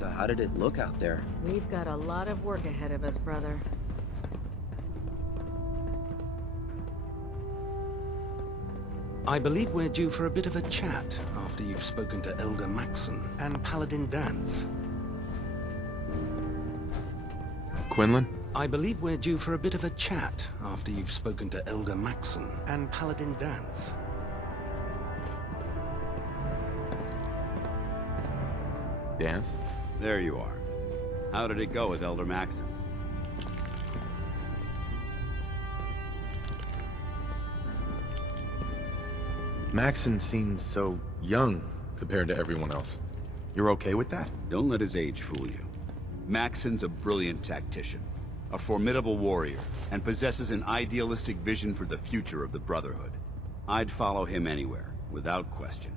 So how did it look out there? We've got a lot of work ahead of us, brother. I believe we're due for a bit of a chat after you've spoken to Elder Maxson and Paladin Danse. Quinlan? I believe we're due for a bit of a chat after you've spoken to Elder Maxson and Paladin Danse. Danse? There you are. How did it go with Elder Maxson? Maxson seems so young compared to everyone else. You're okay with that? Don't let his age fool you. Maxson's a brilliant tactician, a formidable warrior, and possesses an idealistic vision for the future of the Brotherhood. I'd follow him anywhere, without question.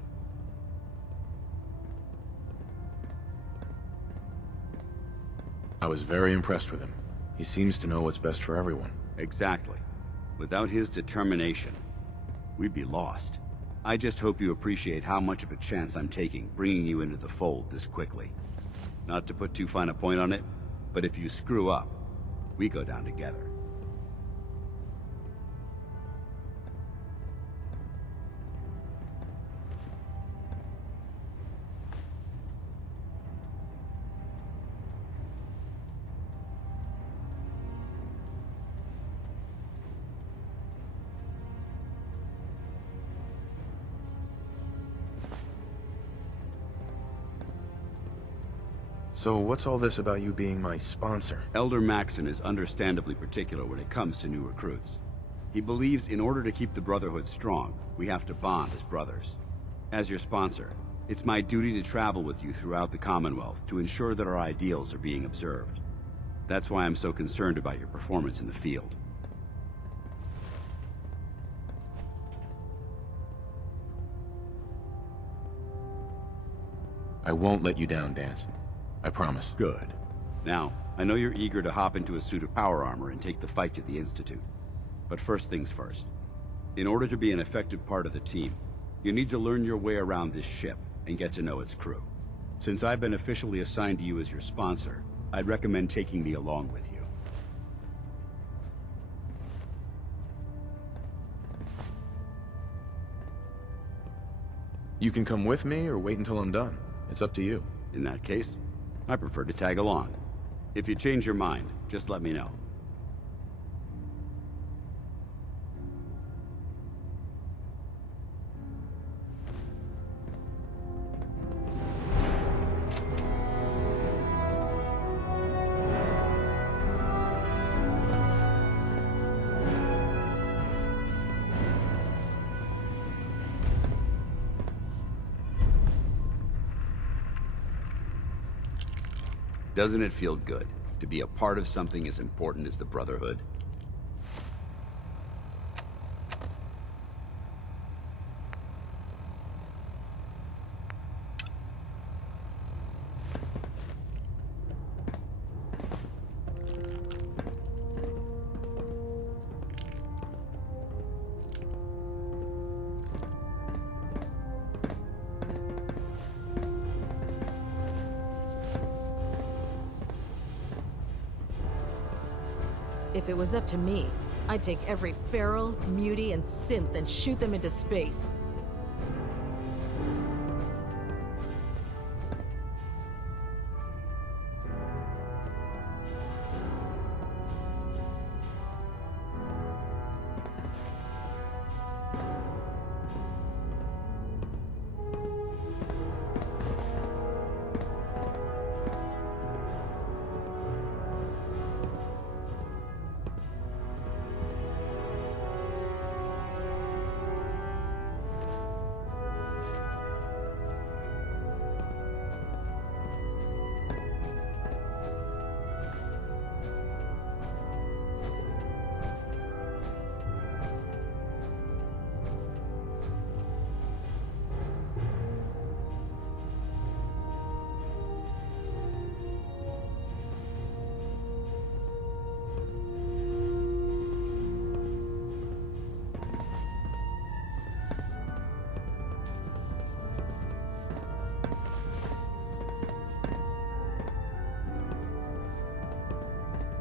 I was very impressed with him. He seems to know what's best for everyone. Exactly. Without his determination, we'd be lost. I just hope you appreciate how much of a chance I'm taking bringing you into the fold this quickly. Not to put too fine a point on it, but if you screw up, we go down together. So what's all this about you being my sponsor? Elder Maxson is understandably particular when it comes to new recruits. He believes in order to keep the Brotherhood strong, we have to bond as brothers. As your sponsor, it's my duty to travel with you throughout the Commonwealth to ensure that our ideals are being observed. That's why I'm so concerned about your performance in the field. I won't let you down, Danse. I promise. Good. Now, I know you're eager to hop into a suit of power armor and take the fight to the Institute. But first things first. In order to be an effective part of the team, you need to learn your way around this ship and get to know its crew. Since I've been officially assigned to you as your sponsor, I'd recommend taking me along with you. You can come with me or wait until I'm done. It's up to you. In that case, I prefer to tag along. If you change your mind, just let me know. Doesn't it feel good to be a part of something as important as the Brotherhood? If it was up to me, I'd take every feral, mutie, and synth and shoot them into space.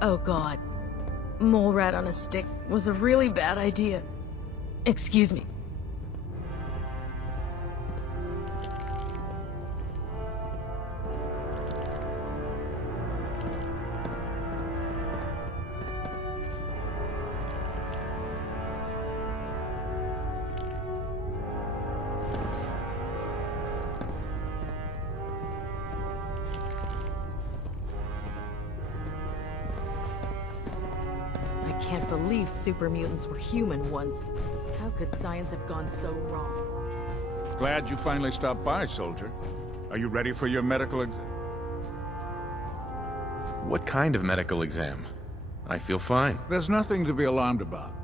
Oh god. Mole rat on a stick was a really bad idea. Excuse me. I can't believe super mutants were human once. How could science have gone so wrong? Glad you finally stopped by, soldier. Are you ready for your medical exam? What kind of medical exam? I feel fine. There's nothing to be alarmed about.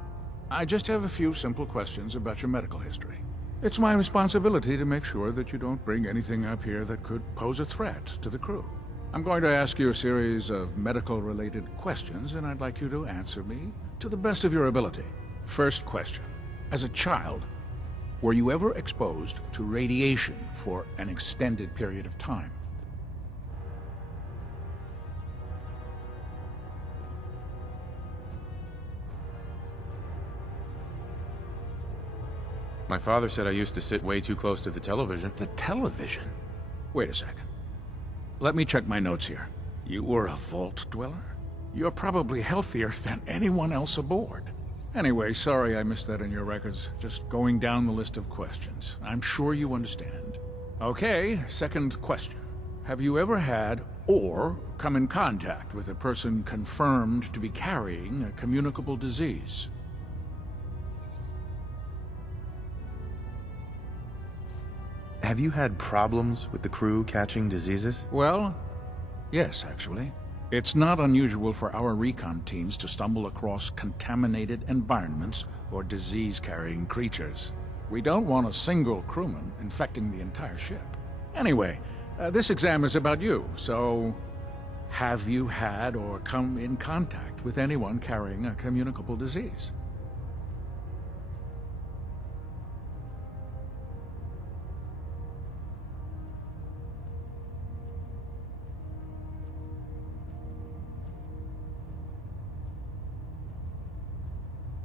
I just have a few simple questions about your medical history. It's my responsibility to make sure that you don't bring anything up here that could pose a threat to the crew. I'm going to ask you a series of medical-related questions, and I'd like you to answer me to the best of your ability. First question. As a child, were you ever exposed to radiation for an extended period of time? My father said I used to sit way too close to the television. The television? Wait a second. Let me check my notes here. You were a vault dweller? You're probably healthier than anyone else aboard. Anyway, sorry I missed that in your records. Just going down the list of questions. I'm sure you understand. Okay, second question. Have you ever had or come in contact with a person confirmed to be carrying a communicable disease? Have you had problems with the crew catching diseases? Well, yes, actually. It's not unusual for our recon teams to stumble across contaminated environments or disease-carrying creatures. We don't want a single crewman infecting the entire ship. Anyway, this exam is about you, so have you had or come in contact with anyone carrying a communicable disease?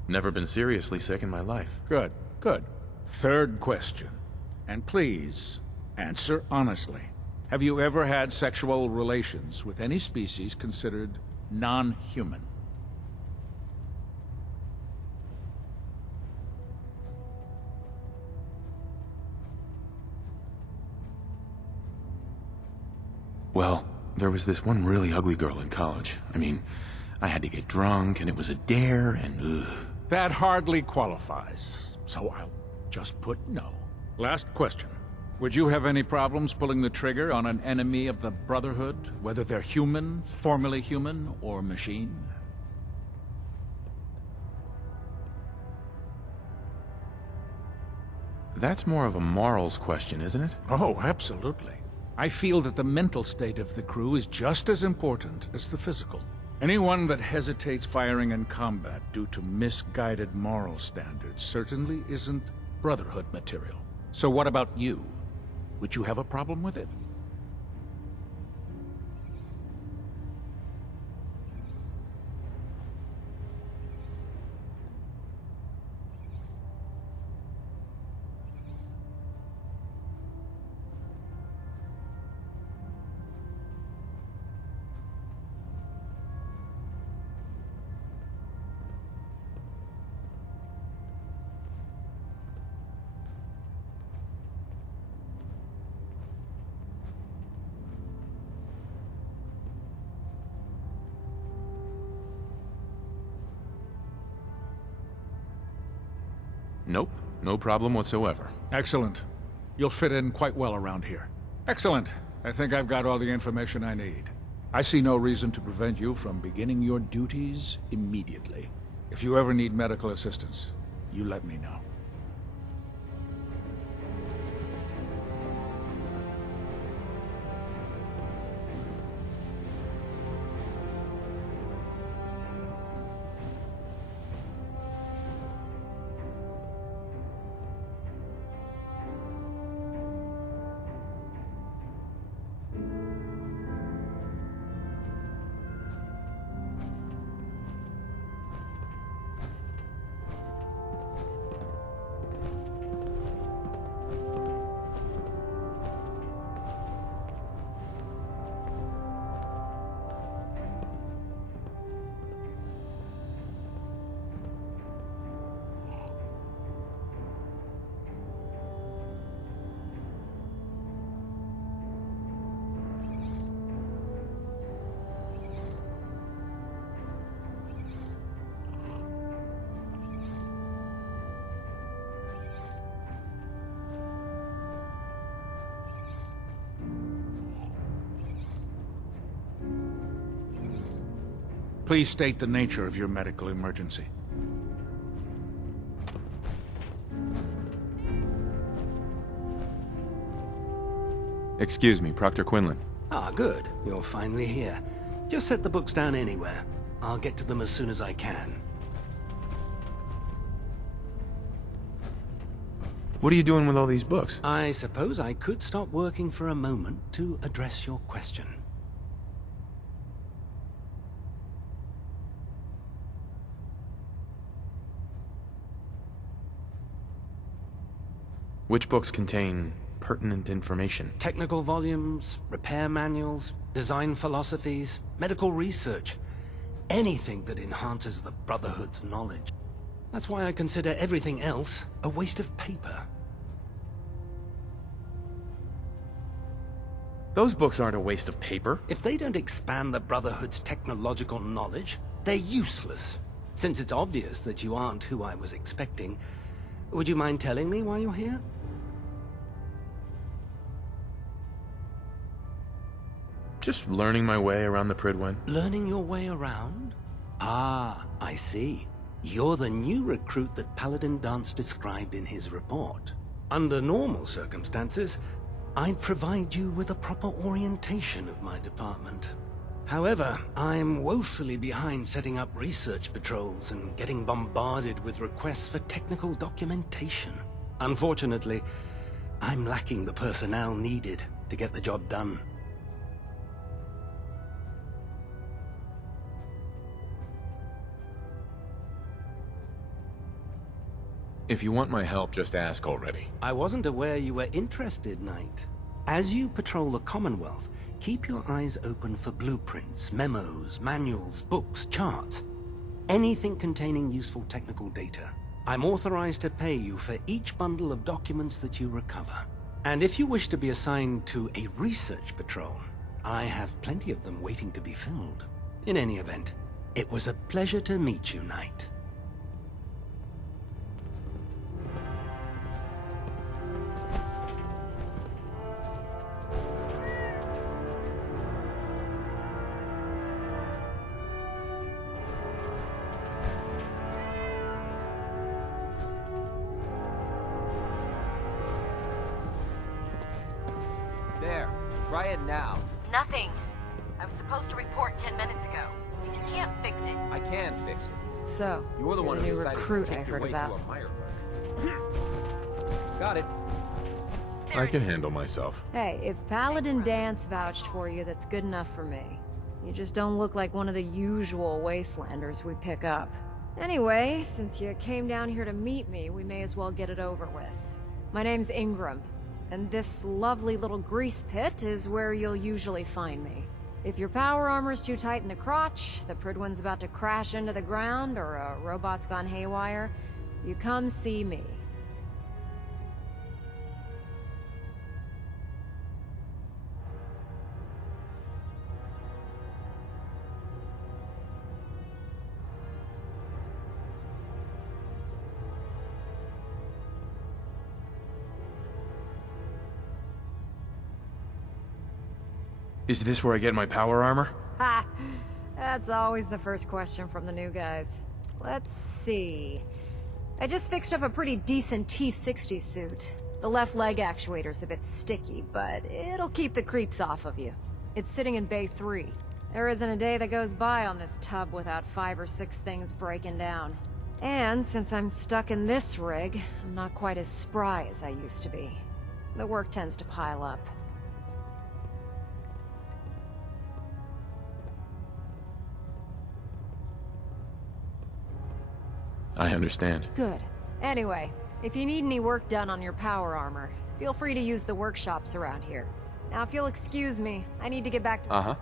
Never been seriously sick in my life. Good, good. Third question. And please, answer honestly. Have you ever had sexual relations with any species considered non-human? Well, there was this one really ugly girl in college. I mean, I had to get drunk, and it was a dare, and ugh. That hardly qualifies, so I'll just put no. Last question. Would you have any problems pulling the trigger on an enemy of the Brotherhood, whether they're human, formerly human, or machine? That's more of a morals question, isn't it? Oh, absolutely. I feel that the mental state of the crew is just as important as the physical. Anyone that hesitates firing in combat due to misguided moral standards certainly isn't Brotherhood material. So what about you? Would you have a problem with it? Nope, no problem whatsoever. Excellent. You'll fit in quite well around here. Excellent. I think I've got all the information I need. I see no reason to prevent you from beginning your duties immediately. If you ever need medical assistance, you let me know. Please state the nature of your medical emergency. Excuse me, Proctor Quinlan. Ah, good. You're finally here. Just set the books down anywhere. I'll get to them as soon as I can. What are you doing with all these books? I suppose I could stop working for a moment to address your question. Which books contain pertinent information? Technical volumes, repair manuals, design philosophies, medical research. Anything that enhances the Brotherhood's knowledge. That's why I consider everything else a waste of paper. Those books aren't a waste of paper. If they don't expand the Brotherhood's technological knowledge, they're useless. Since it's obvious that you aren't who I was expecting, would you mind telling me why you're here? Just learning my way around the Prydwen. Learning your way around? Ah, I see. You're the new recruit that Paladin Danse described in his report. Under normal circumstances, I'd provide you with a proper orientation of my department. However, I'm woefully behind setting up research patrols and getting bombarded with requests for technical documentation. Unfortunately, I'm lacking the personnel needed to get the job done. If you want my help, just ask already. I wasn't aware you were interested, Knight. As you patrol the Commonwealth, keep your eyes open for blueprints, memos, manuals, books, charts. Anything containing useful technical data. I'm authorized to pay you for each bundle of documents that you recover. And if you wish to be assigned to a research patrol, I have plenty of them waiting to be filled. In any event, it was a pleasure to meet you, Knight. There. Try it now. Nothing. I was supposed to report 10 minutes ago. If you can't fix it. I can fix it. So, You're the one who new decided recruit to I kick your heard way about. through a mire work. Got it. I can handle myself. Hey, if Paladin Danse vouched for you, that's good enough for me. You just don't look like one of the usual wastelanders we pick up. Anyway, since you came down here to meet me, we may as well get it over with. My name's Ingram, and this lovely little grease pit is where you'll usually find me. If your power armor's too tight in the crotch, the Prydwen's about to crash into the ground, or a robot's gone haywire, you come see me. Is this where I get my power armor? Ha! That's always the first question from the new guys. Let's see. I just fixed up a pretty decent T-60 suit. The left leg actuator's a bit sticky, but it'll keep the creeps off of you. It's sitting in Bay 3. There isn't a day that goes by on this tub without 5 or 6 things breaking down. And since I'm stuck in this rig, I'm not quite as spry as I used to be. The work tends to pile up. I understand. Good. Anyway, if you need any work done on your power armor, feel free to use the workshops around here. Now, if you'll excuse me, I need to get back to... Uh-huh.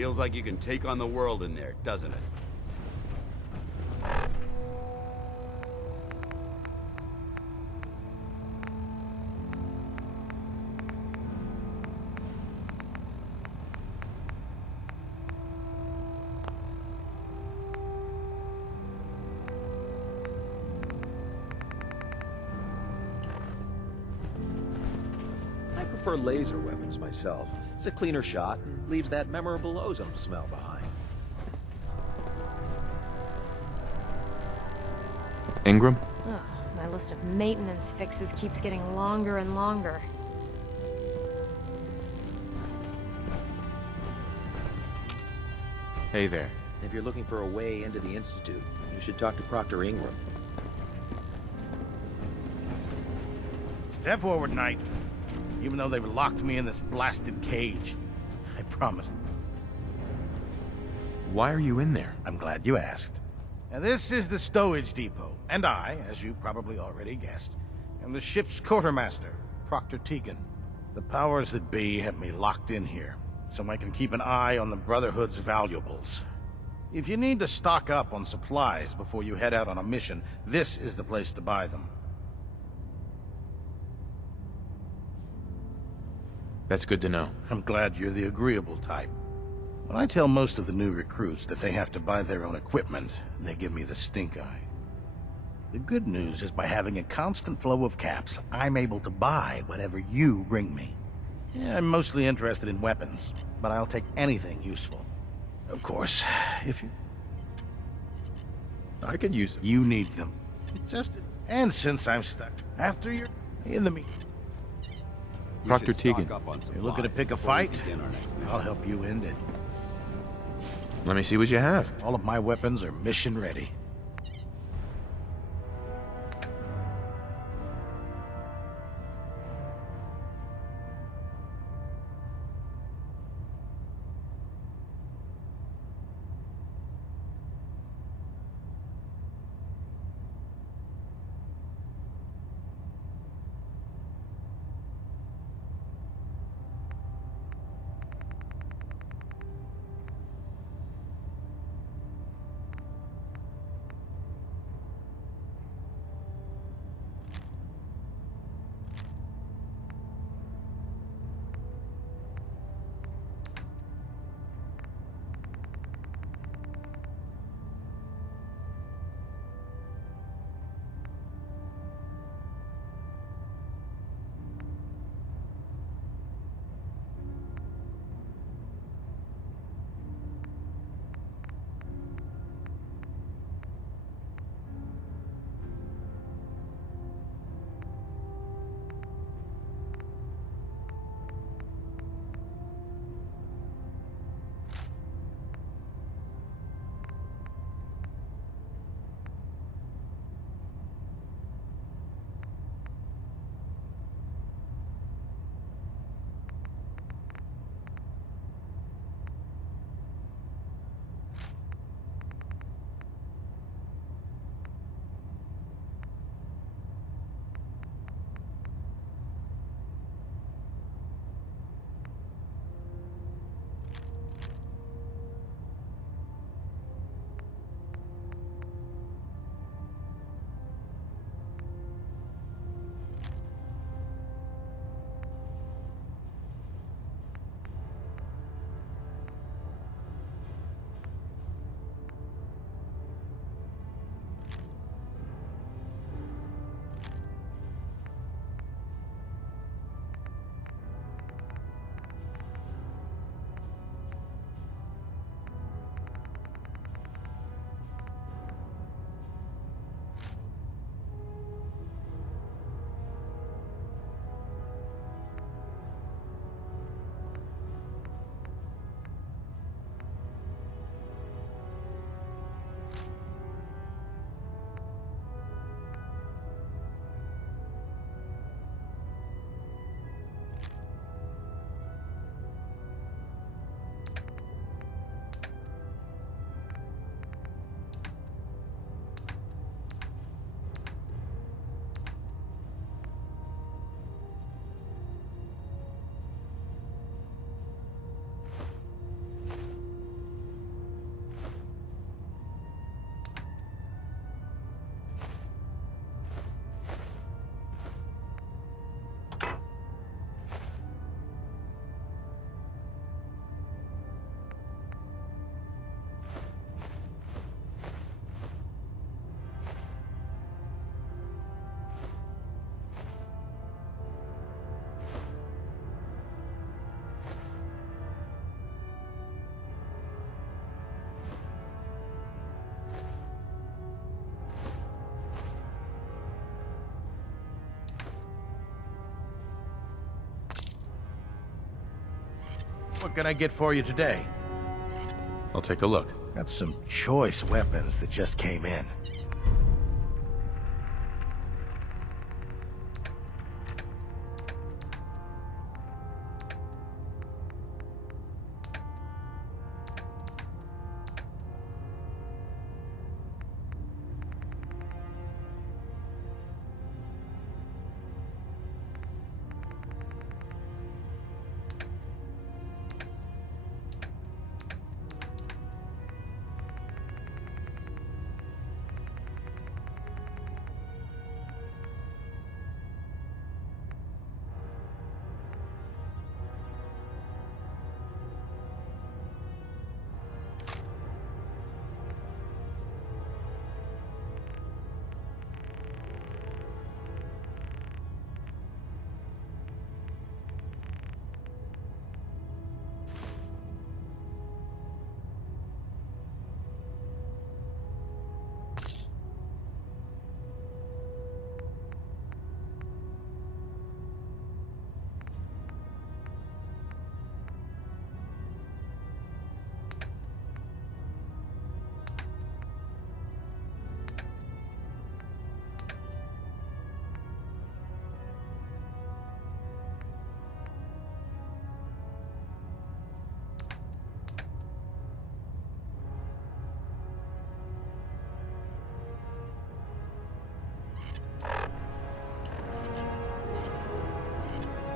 Feels like you can take on the world in there, doesn't it? I prefer laser weapons myself. It's a cleaner shot and leaves that memorable ozone smell behind. Ingram? Ugh, my list of maintenance fixes keeps getting longer and longer. Hey there. If you're looking for a way into the Institute, you should talk to Proctor Ingram. Step forward, Knight. Even though they've locked me in this blasted cage. I promise. Why are you in there? I'm glad you asked. Now, this is the stowage depot, and I, as you probably already guessed, am the ship's quartermaster, Proctor Tegan. The powers that be have me locked in here, so I can keep an eye on the Brotherhood's valuables. If you need to stock up on supplies before you head out on a mission, this is the place to buy them. That's good to know. I'm glad you're the agreeable type. When I tell most of the new recruits that they have to buy their own equipment, they give me the stink eye. The good news is by having a constant flow of caps, I'm able to buy whatever you bring me. Yeah, I'm mostly interested in weapons, but I'll take anything useful. Of course, if you... I could use them. You need them. And since I'm stuck, after you're in the meeting, We Proctor should stock Tegan. up on you're looking to supplies pick a before we fight, begin our next mission. I'll help you end it. Let me see what you have. All of my weapons are mission ready. What can I get for you today? I'll take a look. Got some choice weapons that just came in.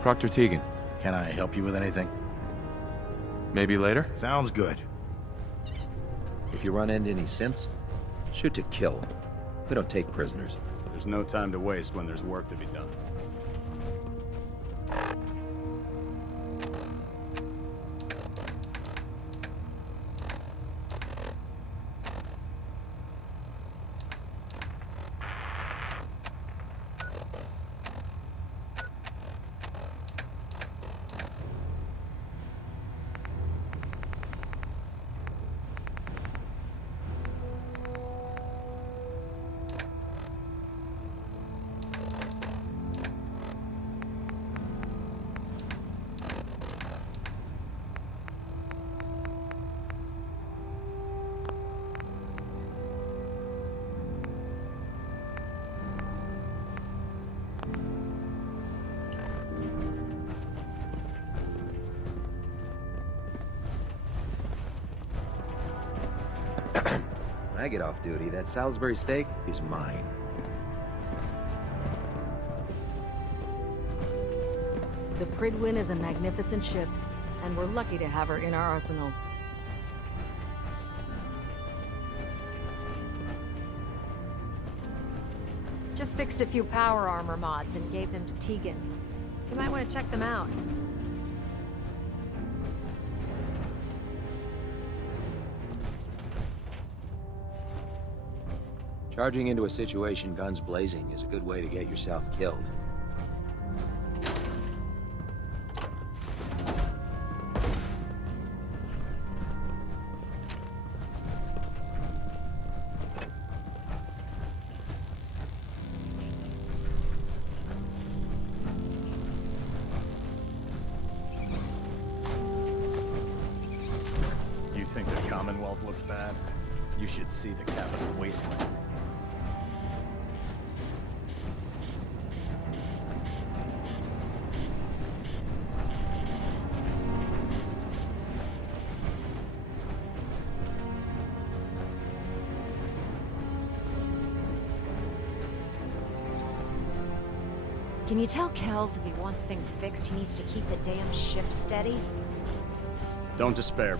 Proctor Teagan. Can I help you with anything? Maybe later? Sounds good. If you run into any synths, shoot to kill. We don't take prisoners. There's no time to waste when there's work to be done. When I get off duty, that Salisbury steak is mine. The Prydwen is a magnificent ship, and we're lucky to have her in our arsenal. Just fixed a few power armor mods and gave them to Teagan. You might want to check them out. Charging into a situation guns blazing is a good way to get yourself killed. You think the Commonwealth looks bad? You should see the capital wasteland. Can you tell Kells if he wants things fixed, he needs to keep the damn ship steady? Don't despair.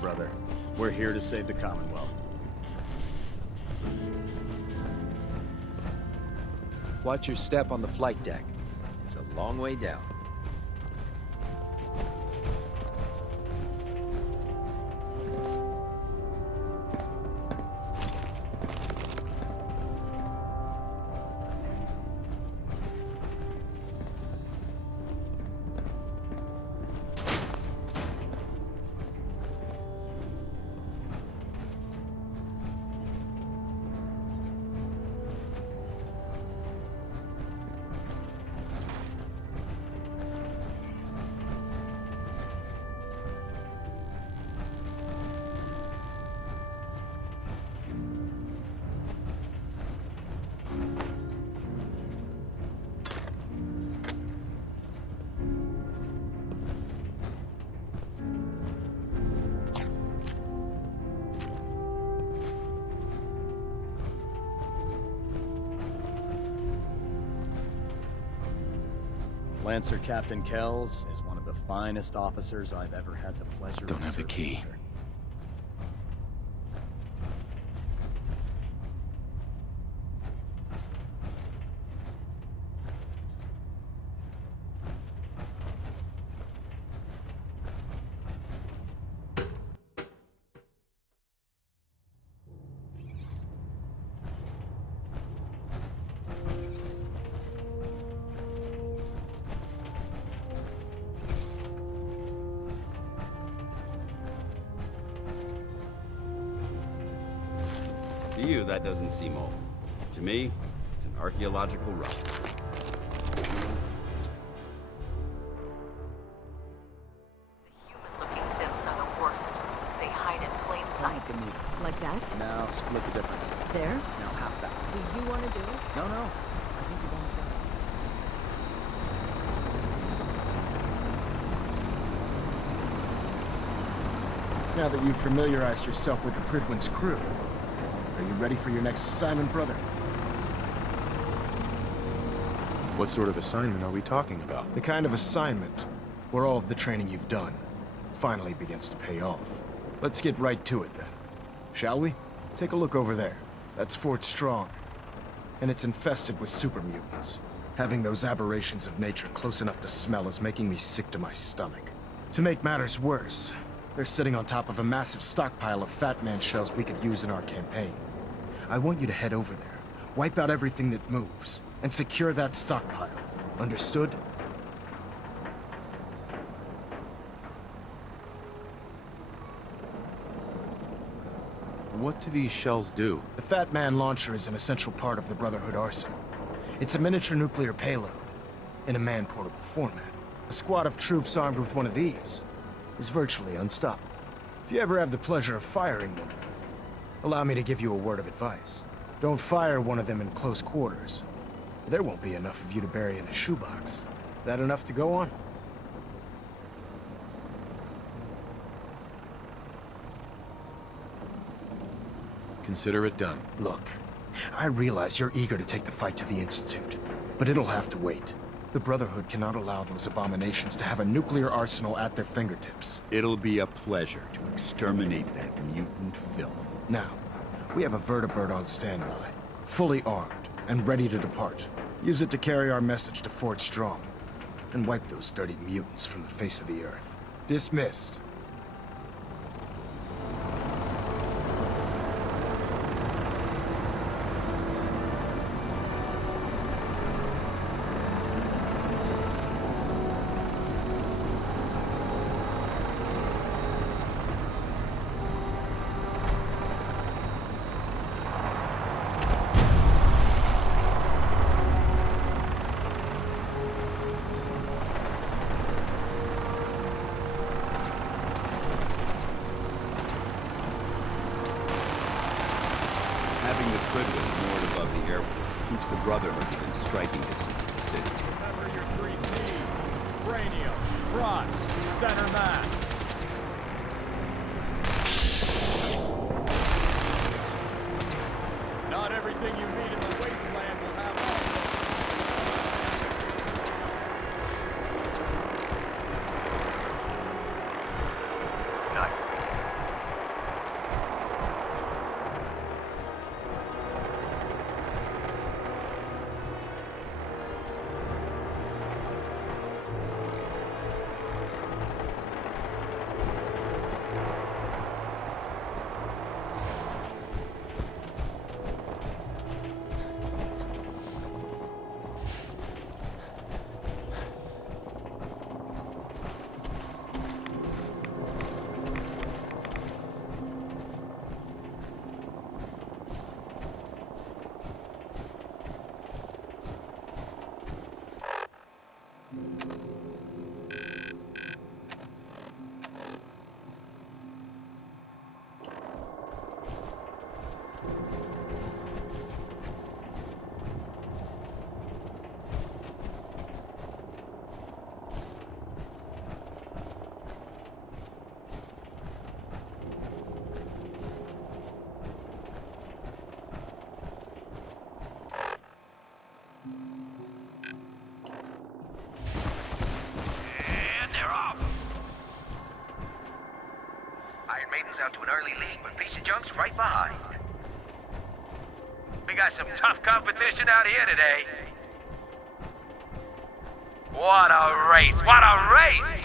Brother, we're here to save the Commonwealth. Watch your step on the flight deck. It's a long way down. Lancer Captain Kells is one of the finest officers I've ever had the pleasure Don't of have the serving key. under. To you, that doesn't seem old. To me, it's an archaeological rock. Human-looking synths are the worst. They hide in plain sight. To me. Like that? Now split the difference. There? Now half that. Do you want to do it? No, no. I think you've almost got it. Now that you've familiarized yourself with the Prydwen's crew, are you ready for your next assignment, brother? What sort of assignment are we talking about? The kind of assignment where all of the training you've done finally begins to pay off. Let's get right to it then. Shall we? Take a look over there. That's Fort Strong. And it's infested with super mutants. Having those aberrations of nature close enough to smell is making me sick to my stomach. To make matters worse, they're sitting on top of a massive stockpile of Fat Man shells we could use in our campaign. I want you to head over there, wipe out everything that moves, and secure that stockpile. Understood? What do these shells do? The Fat Man launcher is an essential part of the Brotherhood arsenal. It's a miniature nuclear payload, in a man-portable format. A squad of troops armed with one of these is virtually unstoppable. If you ever have the pleasure of firing one of them, allow me to give you a word of advice. Don't fire one of them in close quarters. There won't be enough of you to bury in a shoebox. That enough to go on? Consider it done. Look, I realize you're eager to take the fight to the Institute, but it'll have to wait. The Brotherhood cannot allow those abominations to have a nuclear arsenal at their fingertips. It'll be a pleasure to exterminate that mutant filth. Now, we have a vertibird on standby, fully armed and ready to depart. Use it to carry our message to Fort Strong, and wipe those dirty mutants from the face of the earth. Dismissed. Having the Prydwen moored above the airport keeps the Brotherhood within striking distance of the city. Remember your 3 C's. Cranium, crotch, center mass. Not everything you need in the wasteland will have all. Titans out to an early lead, but Piece of Junk's right behind. We got some tough competition out here today. What a race! What a race!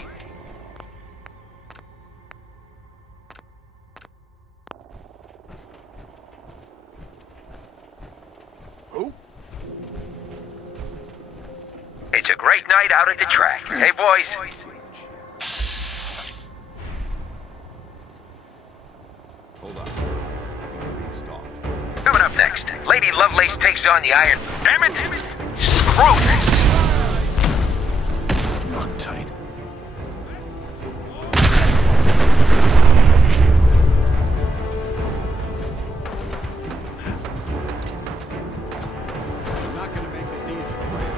It's a great night out at the track. Hey, boys. Hold on. I think we're being stalked. Coming up next, Lady Lovelace takes on the Iron... Damn it! Screw this! Tight. I'm not gonna make this easy for you.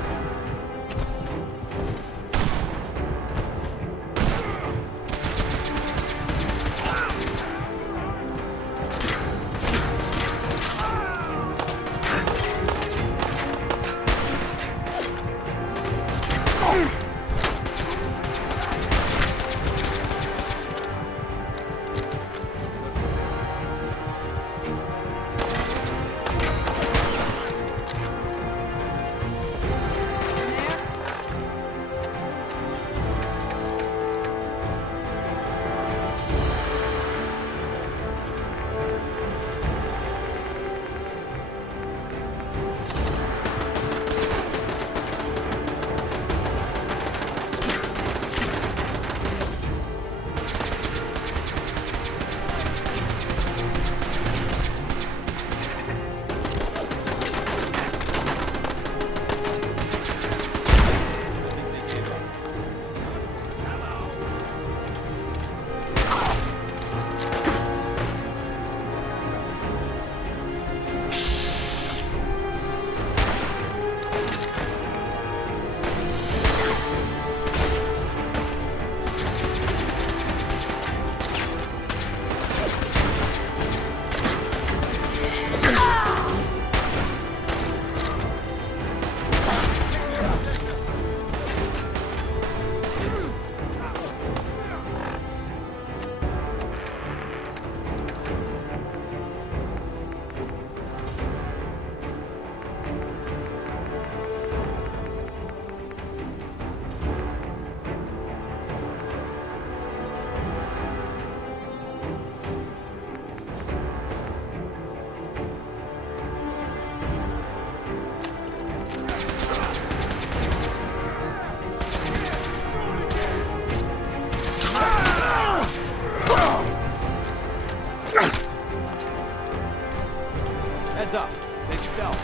Heads up. Big stealth.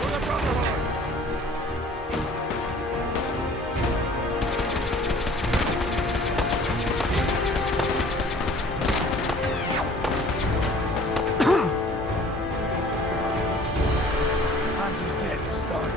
For the Brotherhood! I'm just getting started.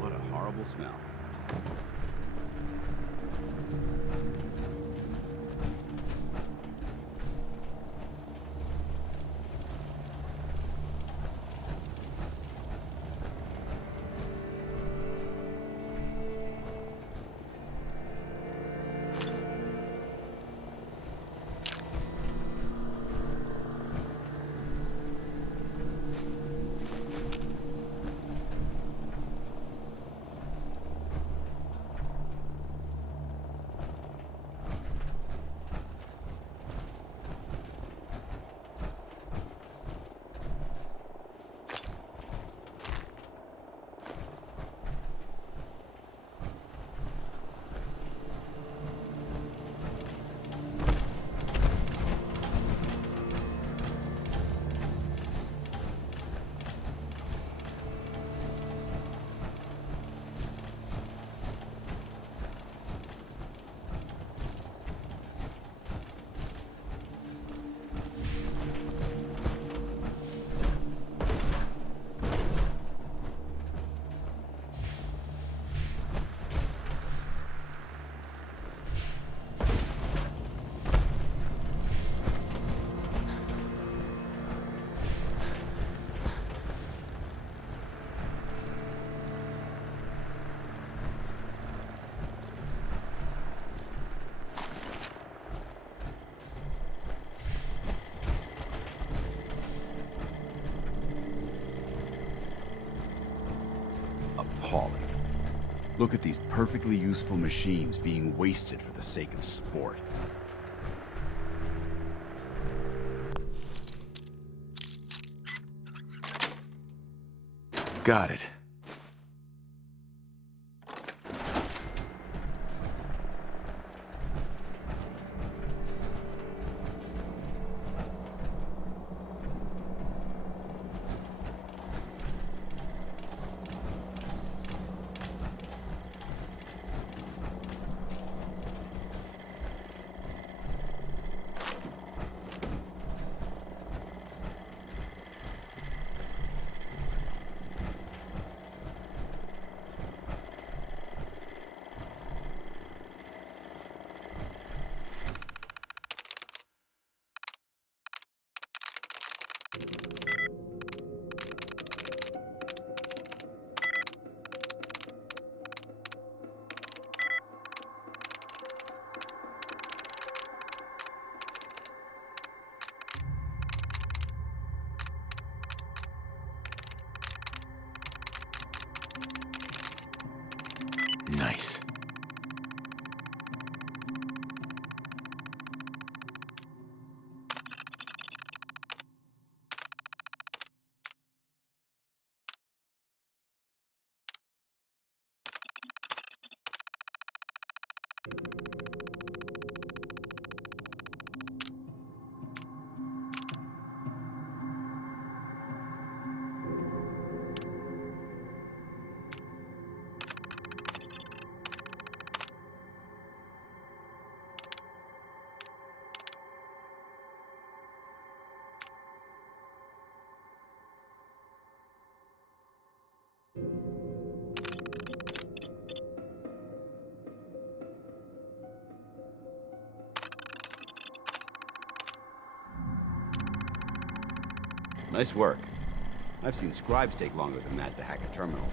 What a horrible smell. appalling. Look at these perfectly useful machines being wasted for the sake of sport. Got it. Nice. Nice work. I've seen scribes take longer than that to hack a terminal.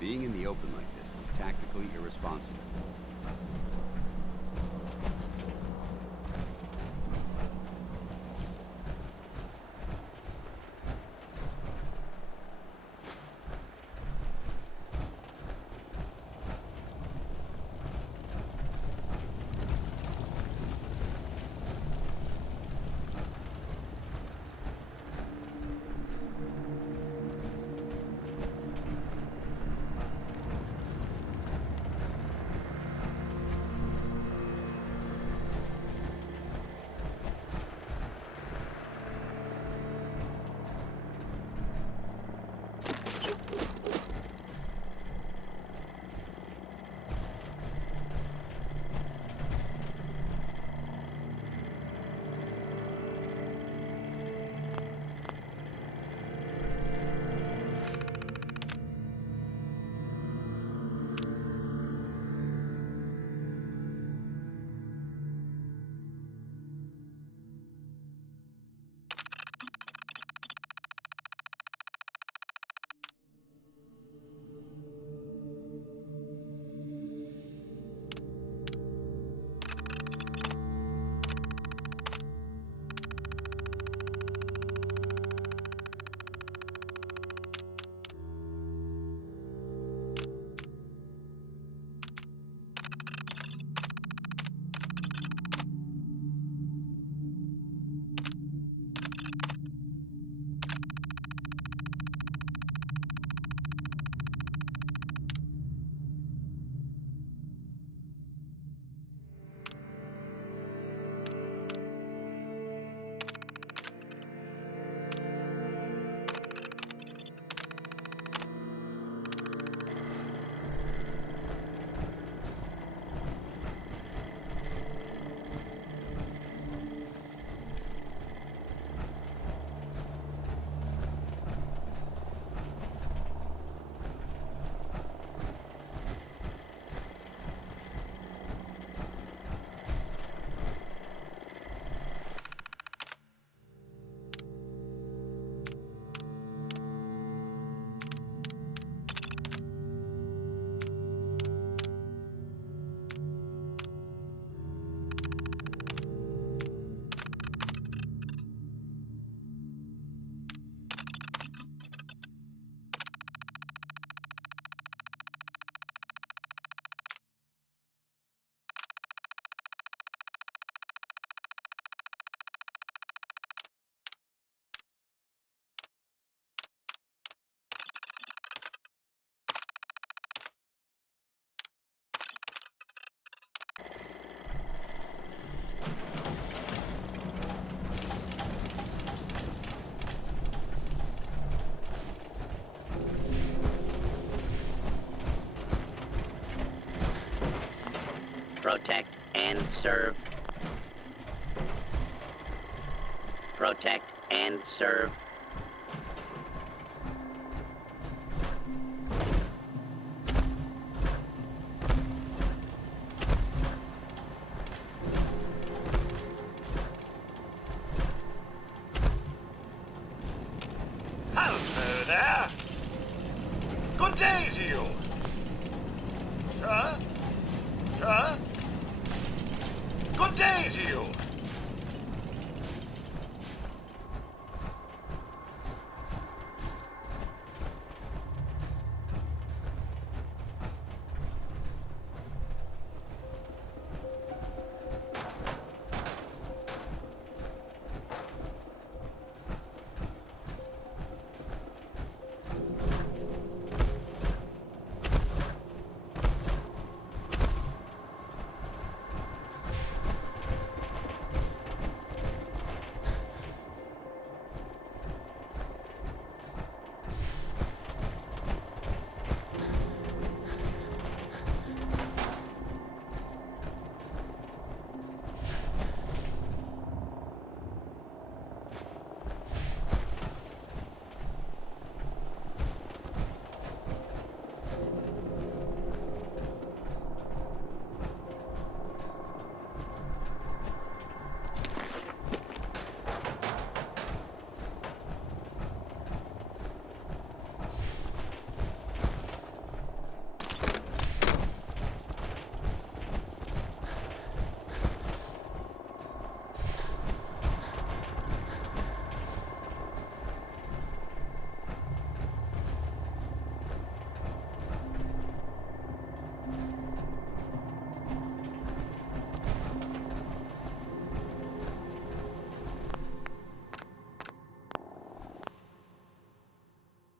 Being in the open like this was tactically irresponsible. Protect and serve. Protect and serve. Hello there. Good day to you. Sir? Sir? Good day to you.